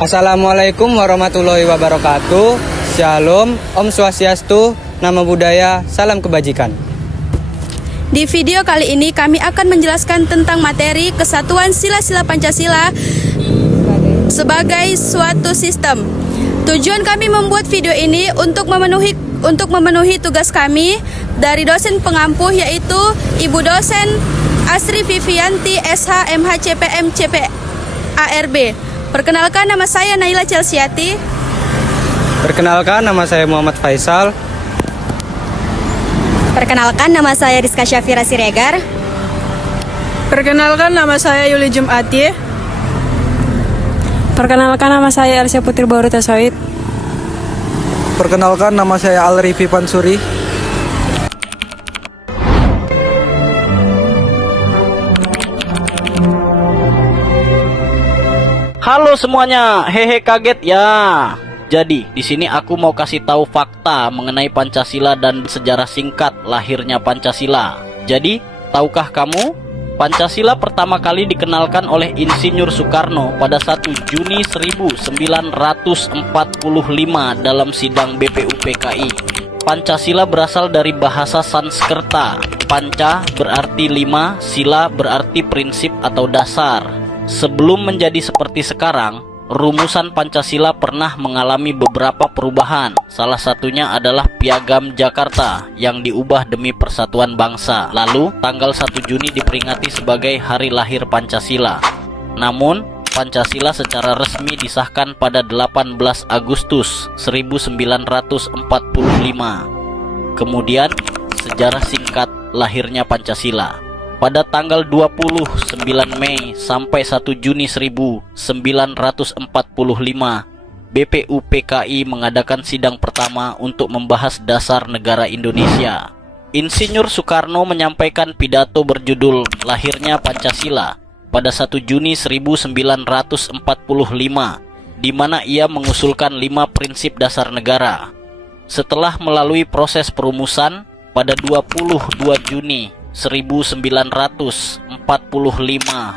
Assalamualaikum warahmatullahi wabarakatuh. Shalom, Om Swastiastu, Namo Buddhaya, salam kebajikan. Di video kali ini kami akan menjelaskan tentang materi kesatuan sila-sila Pancasila sebagai suatu sistem. Tujuan kami membuat video ini untuk memenuhi tugas kami dari dosen pengampuh, yaitu Ibu dosen Asri Vivianti SH MH CPM CPARB. Perkenalkan, nama saya Naila Celsiati. Perkenalkan, nama saya Muhammad Faisal. Perkenalkan, nama saya Rizka Syafira Siregar. Perkenalkan, nama saya Yuli Jumati. Perkenalkan, nama saya Elsa Putri Bauru Tasoid. Perkenalkan, nama saya Alrifi Pansuri. Halo semuanya, hehe kaget ya. Jadi, di sini aku mau kasih tahu fakta mengenai Pancasila dan sejarah singkat lahirnya Pancasila. Jadi, tahukah kamu? Pancasila pertama kali dikenalkan oleh Insinyur Soekarno pada 1 Juni 1945 dalam sidang BPUPKI. Pancasila berasal dari bahasa Sanskerta. Panca berarti 5, sila berarti prinsip atau dasar. Sebelum menjadi seperti sekarang, rumusan Pancasila pernah mengalami beberapa perubahan. Salah satunya adalah Piagam Jakarta yang diubah demi persatuan bangsa. Lalu, tanggal 1 Juni diperingati sebagai hari lahir Pancasila. Namun, Pancasila secara resmi disahkan pada 18 Agustus 1945. Kemudian, sejarah singkat lahirnya Pancasila. Pada tanggal 29 Mei sampai 1 Juni 1945, BPUPKI mengadakan sidang pertama untuk membahas dasar negara Indonesia. Insinyur Soekarno menyampaikan pidato berjudul Lahirnya Pancasila pada 1 Juni 1945, di mana ia mengusulkan 5 prinsip dasar negara. Setelah melalui proses perumusan, pada 22 Juni 1945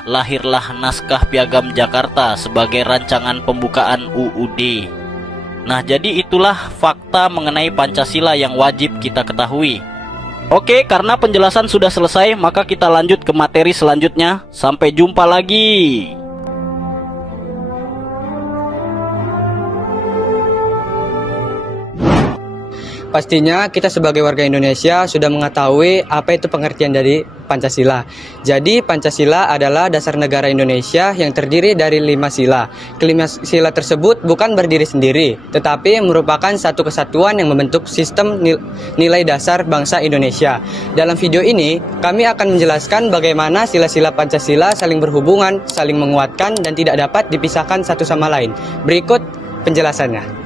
lahirlah naskah Piagam Jakarta sebagai rancangan pembukaan UUD. Nah, jadi itulah fakta mengenai Pancasila yang wajib kita ketahui. Oke, karena penjelasan sudah selesai, maka kita lanjut ke materi selanjutnya. Sampai jumpa lagi. Pastinya kita sebagai warga Indonesia sudah mengetahui apa itu pengertian dari Pancasila. Jadi Pancasila adalah dasar negara Indonesia yang terdiri dari 5 sila. Kelima sila tersebut bukan berdiri sendiri, tetapi merupakan satu kesatuan yang membentuk sistem nilai dasar bangsa Indonesia. Dalam video ini, kami akan menjelaskan bagaimana sila-sila Pancasila saling berhubungan, saling menguatkan, dan tidak dapat dipisahkan satu sama lain. Berikut penjelasannya.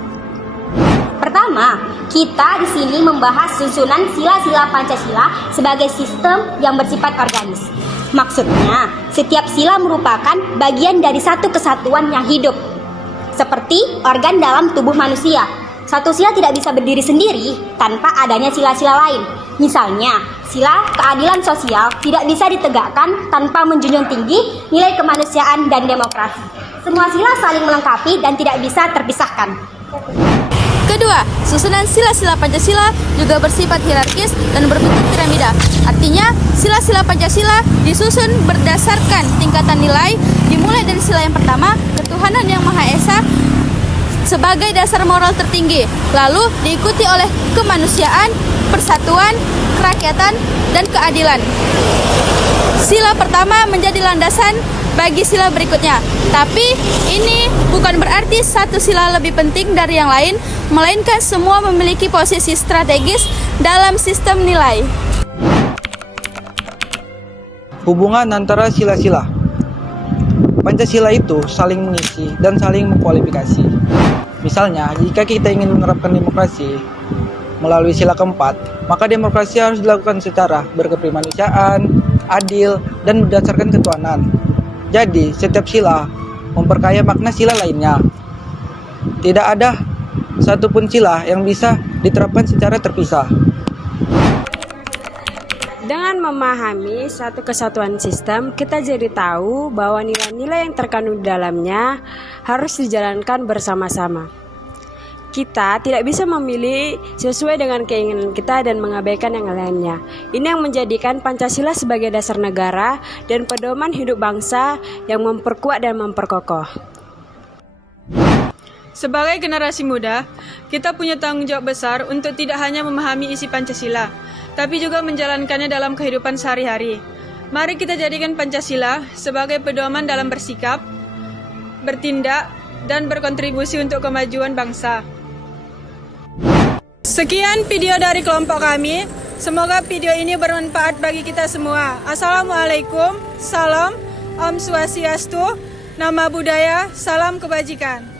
Pertama, kita di sini membahas susunan sila-sila Pancasila sebagai sistem yang bersifat organis. Maksudnya, setiap sila merupakan bagian dari satu kesatuan yang hidup, seperti organ dalam tubuh manusia. Satu sila tidak bisa berdiri sendiri tanpa adanya sila-sila lain. Misalnya, sila keadilan sosial tidak bisa ditegakkan tanpa menjunjung tinggi nilai kemanusiaan dan demokrasi. Semua sila saling melengkapi dan tidak bisa terpisahkan. Kedua, susunan sila-sila Pancasila juga bersifat hierarkis dan berbentuk piramida. Artinya, sila-sila Pancasila disusun berdasarkan tingkatan nilai, dimulai dari sila yang pertama, ketuhanan yang Maha Esa sebagai dasar moral tertinggi, lalu diikuti oleh kemanusiaan, persatuan, kerakyatan, dan keadilan. Sila pertama menjadi landasan bagi sila berikutnya. Tapi ini bukan berarti satu sila lebih penting dari yang lain, melainkan semua memiliki posisi strategis dalam sistem nilai. Hubungan antara sila-sila. Pancasila itu saling mengisi dan saling mengkualifikasi. Misalnya, jika kita ingin menerapkan demokrasi melalui sila keempat, maka demokrasi harus dilakukan secara berkemanusiaan, adil, dan berdasarkan ketuhanan. Jadi, setiap sila memperkaya makna sila lainnya. Tidak ada satupun sila yang bisa diterapkan secara terpisah. Dengan memahami satu kesatuan sistem, kita jadi tahu bahwa nilai-nilai yang terkandung di dalamnya harus dijalankan bersama-sama. Kita tidak bisa memilih sesuai dengan keinginan kita dan mengabaikan yang lainnya. Ini yang menjadikan Pancasila sebagai dasar negara dan pedoman hidup bangsa yang memperkuat dan memperkokoh. Sebagai generasi muda, kita punya tanggung jawab besar untuk tidak hanya memahami isi Pancasila, tapi juga menjalankannya dalam kehidupan sehari-hari. Mari kita jadikan Pancasila sebagai pedoman dalam bersikap, bertindak, dan berkontribusi untuk kemajuan bangsa. Sekian video dari kelompok kami. Semoga video ini bermanfaat bagi kita semua. Assalamualaikum, salam, Om Swastiastu, nama budaya, salam kebajikan.